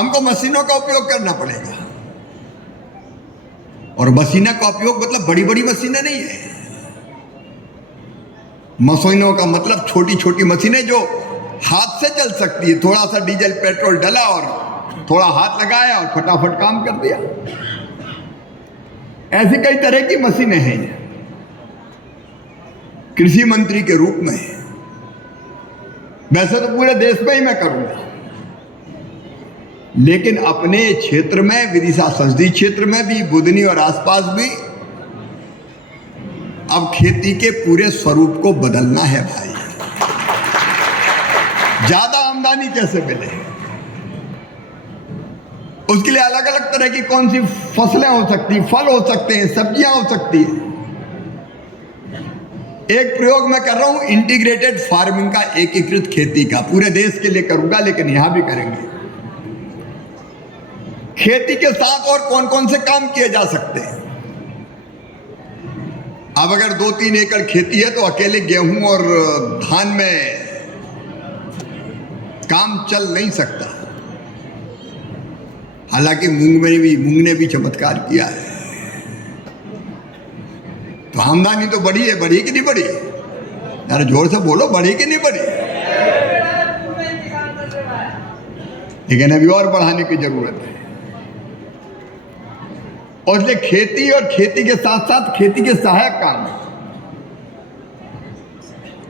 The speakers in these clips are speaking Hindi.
हमको मशीनों का उपयोग करना पड़ेगा। और मशीनों का उपयोग मतलब बड़ी बड़ी मशीनें नहीं है। मशीनों का मतलब छोटी छोटी मशीनें जो हाथ से चल सकती है। थोड़ा सा डीजल पेट्रोल डाला और थोड़ा हाथ लगाया और फटाफट काम कर दिया। ऐसी कई तरह की मशीनें हैं। कृषि मंत्री के रूप में वैसे तो पूरे देश में ही मैं करूंगा, लेकिन अपने क्षेत्र में, विदिशा संसदीय क्षेत्र में भी, बुधनी और आसपास भी अब खेती के पूरे स्वरूप को बदलना है भाई। ज्यादा आमदनी कैसे मिले, उसके लिए अलग अलग तरह की कौन सी फसलें हो सकती, फल हो सकते हैं, सब्जियां हो सकती हैं। एक प्रयोग मैं कर रहा हूं इंटीग्रेटेड फार्मिंग का, एकीकृत खेती का। पूरे देश के लिए करूंगा, लेकिन यहां भी करेंगे। खेती के साथ और कौन कौन से काम किए जा सकते हैं। अब अगर 2-3 एकड़ खेती है तो अकेले गेहूं और धान में काम चल नहीं सकता। हालांकि मूंग ने भी चमत्कार किया है। तो आमदनी तो बढ़ी है, बढ़ी कि नहीं बढ़ी? यार जोर से बोलो, बढ़ी कि नहीं बढ़ी? लेकिन अभी और बढ़ाने की जरूरत है। और इसलिए खेती और खेती के साथ साथ खेती के सहायक काम,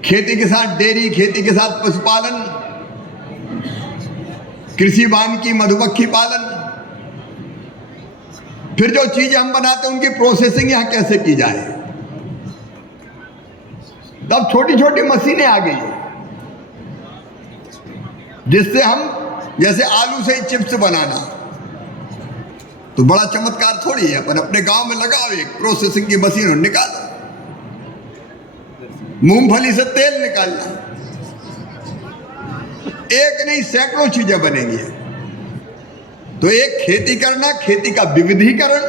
खेती के साथ डेयरी, खेती के साथ पशुपालन, कृषि वानिकी, मधुमक्खी पालन, फिर जो चीजें हम बनाते हैं उनकी प्रोसेसिंग यहां कैसे की जाए। तब छोटी छोटी मशीनें आ गई है जिससे हम, जैसे आलू से चिप्स बनाना तो बड़ा चमत्कार थोड़ी है। अपन अपने गांव में लगाओ एक प्रोसेसिंग की मशीन और निकालो। मूंगफली से तेल निकालना, एक नहीं सैकड़ों चीजें बनेंगी। तो एक खेती करना, खेती का विविधीकरण,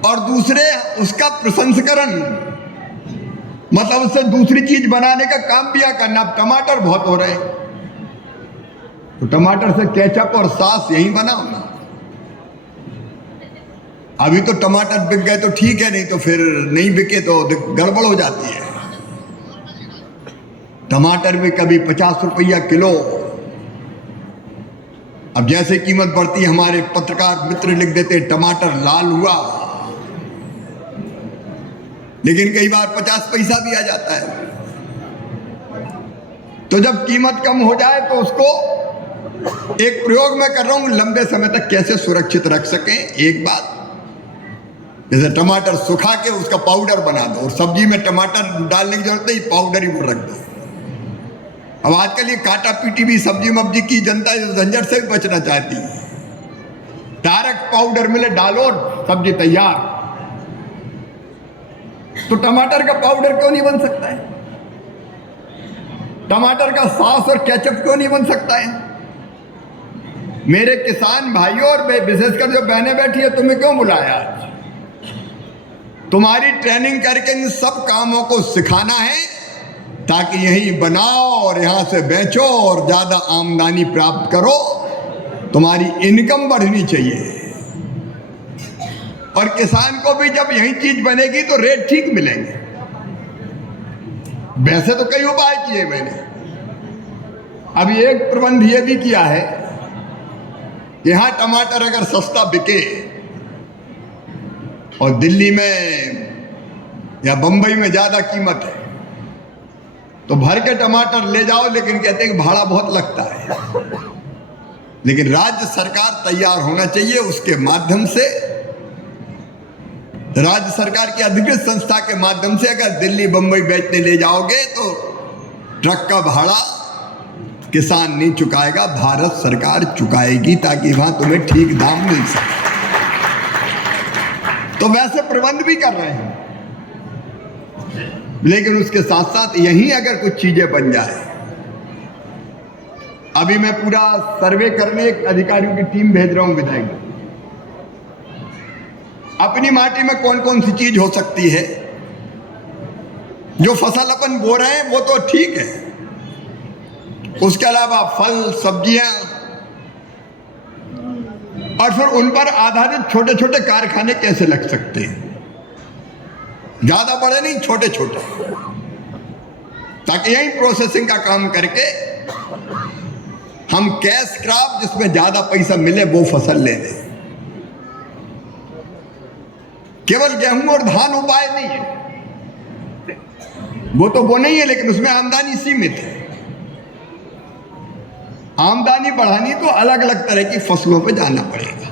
और दूसरे उसका प्रसंस्करण, मतलब उससे दूसरी चीज बनाने का काम भी करना। अब टमाटर बहुत हो रहे हैं तो टमाटर से केचप और सॉस यही बनाओ ना। अभी तो टमाटर बिक गए तो ठीक है, नहीं तो फिर नहीं बिके तो गड़बड़ हो जाती है। टमाटर भी कभी 50 रुपया किलो। अब जैसे कीमत बढ़ती, हमारे पत्रकार मित्र लिख देते टमाटर लाल हुआ, लेकिन कई बार 50 पैसा भी आ जाता है। तो जब कीमत कम हो जाए तो उसको, एक प्रयोग मैं कर रहा हूं लंबे समय तक कैसे सुरक्षित रख सकें। एक बात, जैसे टमाटर सुखा के उसका पाउडर बना दो, और सब्जी में टमाटर डालने की जरूरत नहीं, पाउडर ही रख दो। अब आजकल ये काटा पीटी भी सब्जी मब्जी की जनता इस झंझट से भी बचना चाहती है। डायरेक्ट पाउडर मिले, डालो, सब्जी तैयार। तो टमाटर का पाउडर क्यों नहीं बन सकता है? टमाटर का सॉस और केचप क्यों नहीं बन सकता है? मेरे किसान भाइयों और विशेषकर जो बहनें बैठी है, तुम्हें क्यों बुलाया आज? तुम्हारी ट्रेनिंग करके इन सब कामों को सिखाना है ताकि यहीं बनाओ और यहां से बेचो और ज्यादा आमदनी प्राप्त करो। तुम्हारी इनकम बढ़नी चाहिए। और किसान को भी जब यही चीज बनेगी तो रेट ठीक मिलेंगे। वैसे तो कई उपाय किए मैंने। अभी एक प्रबंध ये भी किया है, यहां टमाटर अगर सस्ता बिके और दिल्ली में या बंबई में ज्यादा कीमत है तो भर के टमाटर ले जाओ, लेकिन कहते हैं कि भाड़ा बहुत लगता है। लेकिन राज्य सरकार तैयार होना चाहिए, उसके माध्यम से, राज्य सरकार की अधिकृत संस्था के माध्यम से अगर दिल्ली बंबई बेचने ले जाओगे तो ट्रक का भाड़ा किसान नहीं चुकाएगा, भारत सरकार चुकाएगी, ताकि वहां तुम्हें ठीक दाम मिल सके। तो वैसे प्रबंध भी कर रहे हैं, लेकिन उसके साथ साथ यहीं अगर कुछ चीजें बन जाए। अभी मैं पूरा सर्वे करने एक अधिकारियों की टीम भेज रहा हूं विधायक। अपनी माटी में कौन कौन सी चीज हो सकती है। जो फसल अपन बो रहे हैं वो तो ठीक है, उसके अलावा फल, सब्जियां, और फिर उन पर आधारित छोटे छोटे कारखाने कैसे लग सकते हैं, ज्यादा बड़े नहीं, छोटे छोटे, ताकि यही प्रोसेसिंग का काम करके हम कैश क्रॉप जिसमें ज्यादा पैसा मिले वो फसल ले लें। केवल गेहूं और धान उपाय नहीं है, वो तो वो नहीं है, लेकिन उसमें आमदनी सीमित है। आमदनी बढ़ानी तो अलग अलग तरह की फसलों पे जाना पड़ेगा,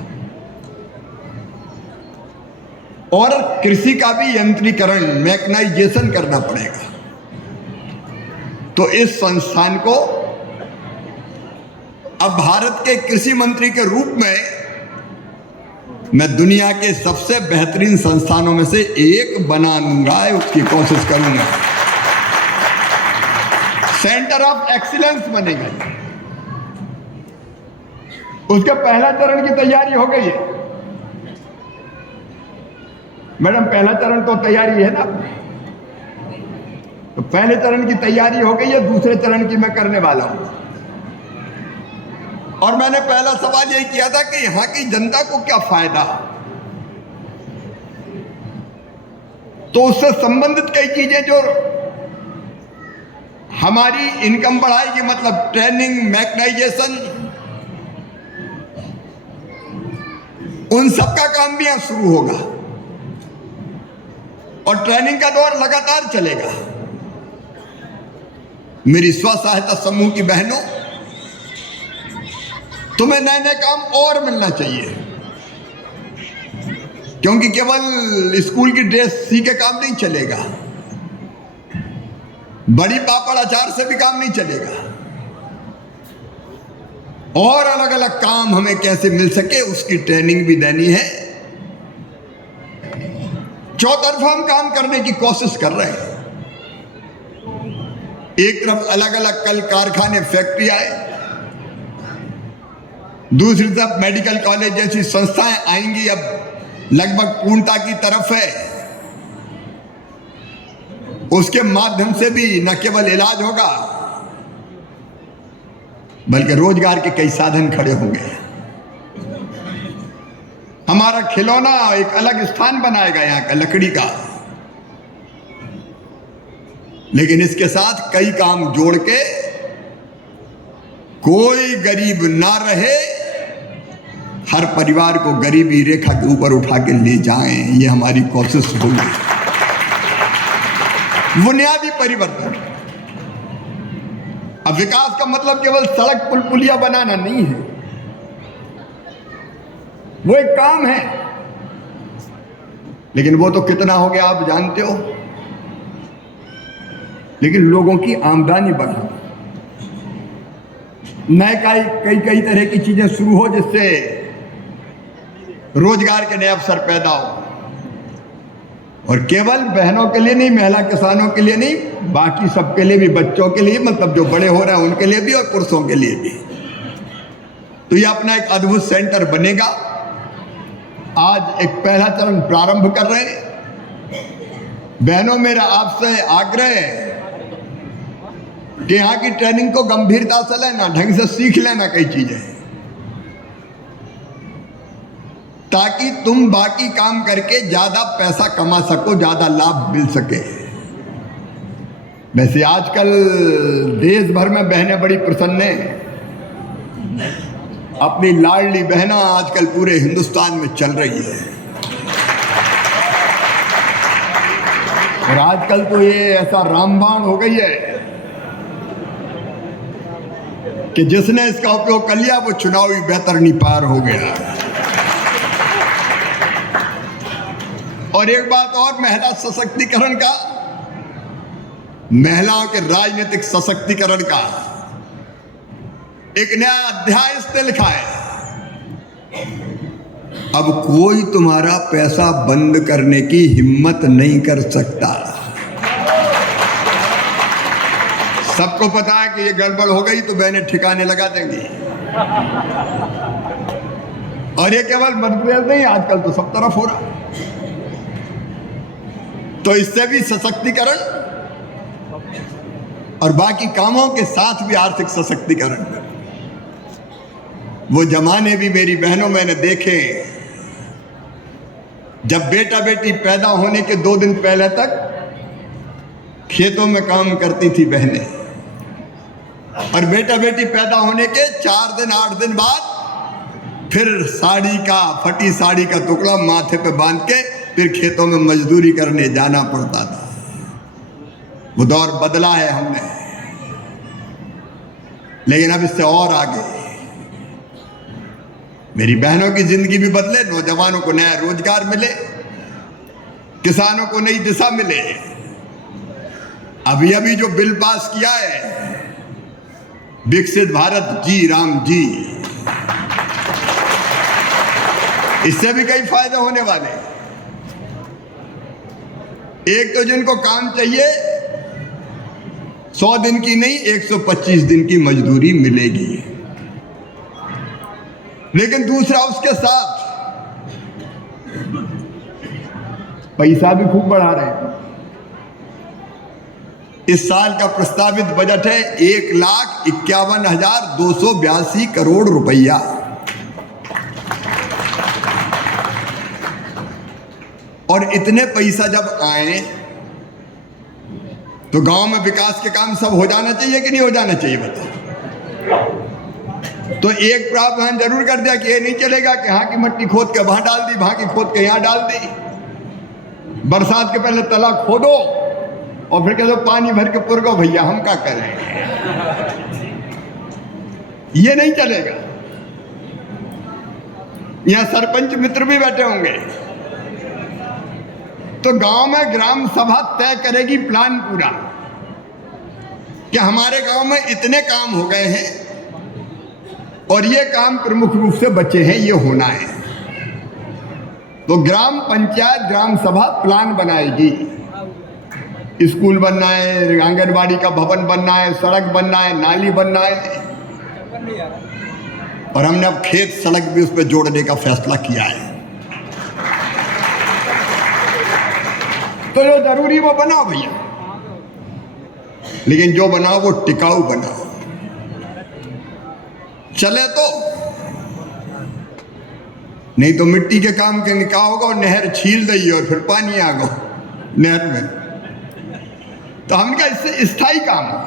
और कृषि का भी यंत्रीकरण, मैकेनाइजेशन करना पड़ेगा। तो इस संस्थान को अब भारत के कृषि मंत्री के रूप में मैं दुनिया के सबसे बेहतरीन संस्थानों में से एक बनाऊंगा, उसकी कोशिश करूंगा। सेंटर ऑफ एक्सीलेंस बनेगा। उसके पहला चरण की तैयारी हो गई है। मैडम, पहला चरण तो तैयारी है ना, तो पहले चरण की तैयारी हो गई है, दूसरे चरण की मैं करने वाला हूं। और मैंने पहला सवाल यही किया था कि यहां की जनता को क्या फायदा, तो उससे संबंधित कई चीजें जो हमारी इनकम बढ़ाएगी, मतलब ट्रेनिंग, मैकेनाइजेशन, उन सब का काम भी यहां शुरू होगा। और ट्रेनिंग का दौर लगातार चलेगा। मेरी स्व सहायता समूह की बहनों, तुम्हें नए नए काम और मिलना चाहिए, क्योंकि केवल स्कूल की ड्रेस सी के काम नहीं चलेगा, बड़ी पापड़ अचार से भी काम नहीं चलेगा। और अलग अलग काम हमें कैसे मिल सके उसकी ट्रेनिंग भी देनी है। चौतरफा हम काम करने की कोशिश कर रहे हैं। एक तरफ अलग अलग कल कारखाने, फैक्ट्री आए, दूसरी तरफ मेडिकल कॉलेज जैसी संस्थाएं आएंगी, अब लगभग पूर्णता की तरफ है। उसके माध्यम से भी न केवल इलाज होगा बल्कि रोजगार के कई साधन खड़े होंगे। हमारा खिलौना एक अलग स्थान बनाएगा यहाँ का, लकड़ी का, लेकिन इसके साथ कई काम जोड़ के कोई गरीब ना रहे, हर परिवार को गरीबी रेखा के ऊपर उठा के ले जाएं, ये हमारी कोशिश होगी। बुनियादी परिवर्तन। अब विकास का मतलब केवल सड़क पुल पुलिया बनाना नहीं है, वो एक काम है, लेकिन वो तो कितना हो गया आप जानते हो। लेकिन लोगों की आमदनी बढ़ाना, नए कई तरह की चीजें शुरू हो जिससे रोजगार के नए अवसर पैदा हो, और केवल बहनों के लिए नहीं, महिला किसानों के लिए नहीं, बाकी सबके लिए भी, बच्चों के लिए, मतलब जो बड़े हो रहे हैं उनके लिए भी और पुरुषों के लिए भी। तो ये अपना एक अद्भुत सेंटर बनेगा। आज एक पहला चरण प्रारंभ कर रहे हैं। बहनों, मेरा आपसे आग्रह है कि यहाँ की ट्रेनिंग को गंभीरता से लेना, ढंग से सीख लेना कई चीजें, ताकि तुम बाकी काम करके ज्यादा पैसा कमा सको, ज्यादा लाभ मिल सके। वैसे आजकल देश भर में बहनें बड़ी प्रसन्न हैं। अपनी लाडली बहना आजकल पूरे हिंदुस्तान में चल रही है, और आजकल तो ये ऐसा रामबाण हो गई है कि जिसने इसका उपयोग कर लिया वो चुनावी बेहतरनी पार हो गया। और एक बात और, महिला सशक्तिकरण का, महिलाओं के राजनीतिक सशक्तिकरण का एक नया अध्याय इसने लिखा है। अब कोई तुम्हारा पैसा बंद करने की हिम्मत नहीं कर सकता। सबको पता है कि ये गड़बड़ हो गई तो बहनें ठिकाने लगा देंगी, और ये केवल मध्य प्रदेश नहीं, आजकल तो सब तरफ हो रहा। तो इससे भी सशक्तिकरण और बाकी कामों के साथ भी आर्थिक सशक्तिकरण। वो जमाने भी मेरी बहनों मैंने देखे, जब बेटा बेटी पैदा होने के 2 दिन पहले तक खेतों में काम करती थी बहनें, और बेटा बेटी पैदा होने के 4 दिन 8 दिन बाद फिर साड़ी का, फटी साड़ी का टुकड़ा माथे पे बांध के फिर खेतों में मजदूरी करने जाना पड़ता था। वो दौर बदला है हमने, लेकिन अब इससे और आगे मेरी बहनों की जिंदगी भी बदले, नौजवानों को नया रोजगार मिले, किसानों को नई दिशा मिले। अभी अभी जो बिल पास किया है विकसित भारत जी राम जी, इससे भी कई फायदे होने वाले। एक तो जिनको काम चाहिए 100 दिन की नहीं 125 दिन की मजदूरी मिलेगी, लेकिन दूसरा उसके साथ पैसा भी खूब बढ़ा रहे हैं। इस साल का प्रस्तावित बजट है 1,51,282 करोड़ रुपया। और इतने पैसा जब आए तो गांव में विकास के काम सब हो जाना चाहिए कि नहीं हो जाना चाहिए बताओ? तो एक प्रावधान जरूर कर दिया कि ये नहीं चलेगा कि यहाँ की मिट्टी खोद के वहां डाल दी, वहां की खोद के यहाँ डाल दी। बरसात के पहले तालाब खोदो और फिर कह दो पानी भर के पुरगो भैया, हम क्या करें? ये नहीं चलेगा। यहाँ सरपंच मित्र भी बैठे होंगे, तो गांव में ग्राम सभा तय करेगी प्लान पूरा कि हमारे गांव में इतने काम हो गए हैं और ये काम प्रमुख रूप से बचे हैं, ये होना है। तो ग्राम पंचायत ग्राम सभा प्लान बनाएगी, स्कूल बनना है, आंगनबाड़ी का भवन बनना है, सड़क बनना है, नाली बनना है, और हमने अब खेत सड़क भी उस पर जोड़ने का फैसला किया है। तो जो जरूरी वो बनाओ भैया, लेकिन जो बनाओ वो टिकाऊ बनाओ, चले तो। नहीं तो मिट्टी के काम के निकाह होगा और नहर छील दी और फिर पानी आ गो नहर में। तो हमने कहा इससे स्थायी काम हो,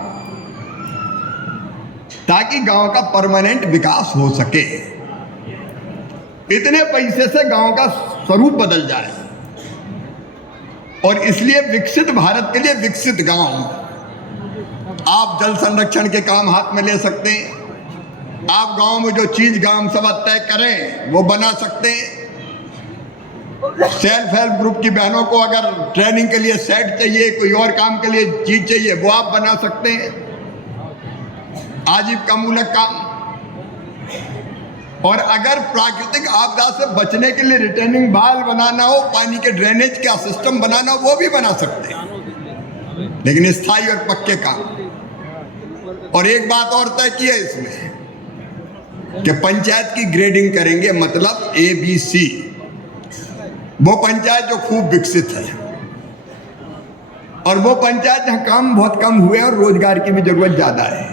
ताकि गांव का परमानेंट विकास हो सके। इतने पैसे से गांव का स्वरूप बदल जाए, और इसलिए विकसित भारत के लिए विकसित गांव। आप जल संरक्षण के काम हाथ में ले सकते हैं, आप गांव में जो चीज ग्राम सभा तय करें वो बना सकते हैं। सेल्फ हेल्प ग्रुप की बहनों को अगर ट्रेनिंग के लिए सेट चाहिए, कोई और काम के लिए चीज चाहिए, वो आप बना सकते हैं, आजीविका मूलक काम। और अगर प्राकृतिक आपदा से बचने के लिए रिटेनिंग बाल बनाना हो, पानी के ड्रेनेज का सिस्टम बनाना हो, वो भी बना सकते हैं, लेकिन स्थायी और पक्के काम। और एक बात और तय की है इसमें कि पंचायत की ग्रेडिंग करेंगे, मतलब ABC। वो पंचायत जो खूब विकसित है, और वो पंचायत जहां काम बहुत कम हुए और रोजगार की भी जरूरत ज्यादा है।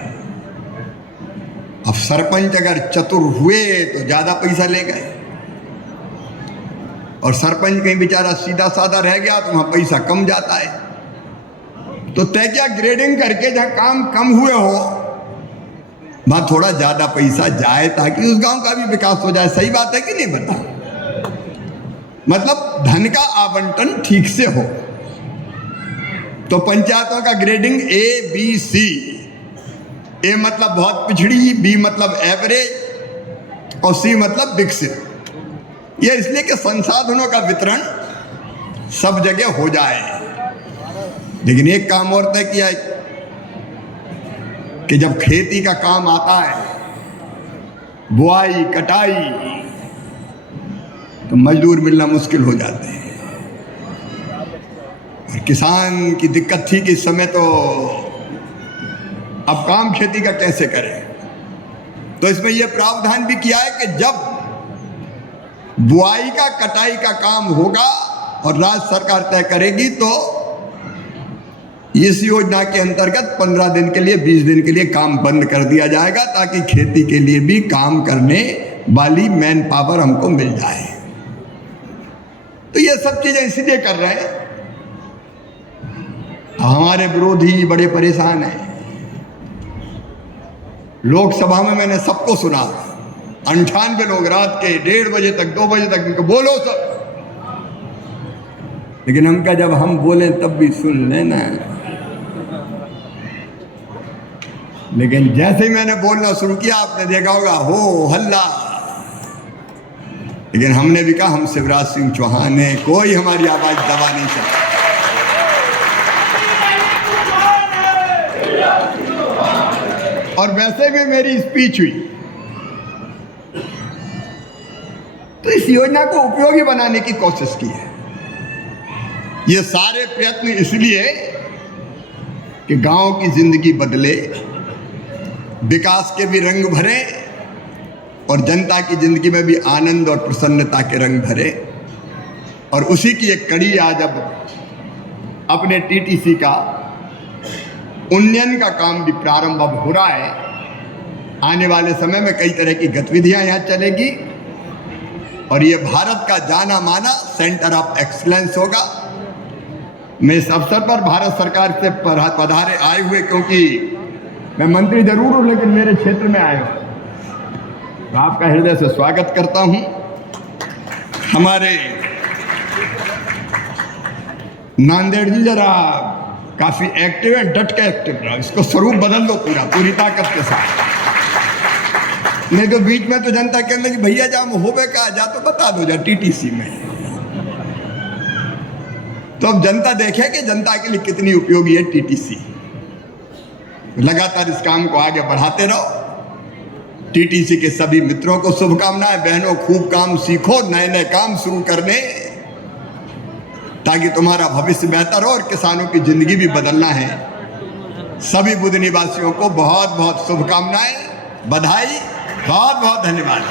अब सरपंच अगर चतुर हुए तो ज्यादा पैसा ले गए, और सरपंच कहीं बेचारा सीधा साधा रह गया तो वहां पैसा कम जाता है। तो तय क्या, ग्रेडिंग करके जहां काम कम हुए हो वहां थोड़ा ज्यादा पैसा जाए, ताकि उस गांव का भी विकास हो जाए। सही बात है कि नहीं बताओ? मतलब धन का आवंटन ठीक से हो। तो पंचायतों का ग्रेडिंग ABC। A मतलब बहुत पिछड़ी, B मतलब एवरेज, और C मतलब विकसित। यह इसलिए कि संसाधनों का वितरण सब जगह हो जाए। लेकिन एक काम और तय किया है कि जब खेती का काम आता है, बुआई कटाई, तो मजदूर मिलना मुश्किल हो जाते हैं। और किसान की दिक्कत थी कि इस समय तो अब काम खेती का कैसे करें। तो इसमें यह प्रावधान भी किया है कि जब बुआई का कटाई का काम होगा और राज्य सरकार तय करेगी, तो इस योजना के अंतर्गत 15 दिन के लिए 20 दिन के लिए काम बंद कर दिया जाएगा ताकि खेती के लिए भी काम करने वाली मैन पावर हमको मिल जाए। तो ये सब चीजें इसलिए कर रहे हैं, हमारे विरोधी बड़े परेशान हैं। लोकसभा में मैंने सबको सुना, 98 लोग रात के 1:30 बजे तक 2 बजे तक इनको बोलो सब, लेकिन हम क्या जब हम बोले तब भी सुन लेना। लेकिन जैसे ही मैंने बोलना शुरू किया आपने देखा होगा हो हल्ला। लेकिन हमने भी कहा हम शिवराज सिंह चौहान हैं, कोई हमारी आवाज दबा नहीं सकता। और वैसे भी मेरी स्पीच हुई तो इस योजना को उपयोगी बनाने की कोशिश की है। ये सारे प्रयत्न इसलिए कि गांव की जिंदगी बदले, विकास के भी रंग भरे और जनता की जिंदगी में भी आनंद और प्रसन्नता के रंग भरे। और उसी की एक कड़ी आज अब अपने टीटीसी का उन्नयन का काम भी प्रारंभ अब हो रहा है। आने वाले समय में कई तरह की गतिविधियां यहाँ चलेगी और ये भारत का जाना माना सेंटर ऑफ एक्सीलेंस होगा। मैं इस अवसर पर भारत सरकार से पधारे आए हुए, क्योंकि मैं मंत्री जरूर हूं लेकिन मेरे क्षेत्र में आए हूं, तो आपका हृदय से स्वागत करता हूं। हमारे नांदेड़ जी जरा काफी एक्टिव है, डट के एक्टिव रहो, इसको स्वरूप बदल दो पूरी ताकत के साथ। नहीं तो बीच में तो जनता कहने लगी भैया जा होबे का जा तो बता दो जा टीटीसी में। तो अब जनता देखे कि जनता के लिए कितनी उपयोगी है टीटीसी। लगातार इस काम को आगे बढ़ाते रहो। टीटीसी के सभी मित्रों को शुभकामनाएं। बहनों खूब काम सीखो, नए नए काम शुरू करने, ताकि तुम्हारा भविष्य बेहतर हो और किसानों की जिंदगी भी बदलना है। सभी बुधनी वासियों को बहुत बहुत शुभकामनाएं, बधाई, बहुत बहुत धन्यवाद।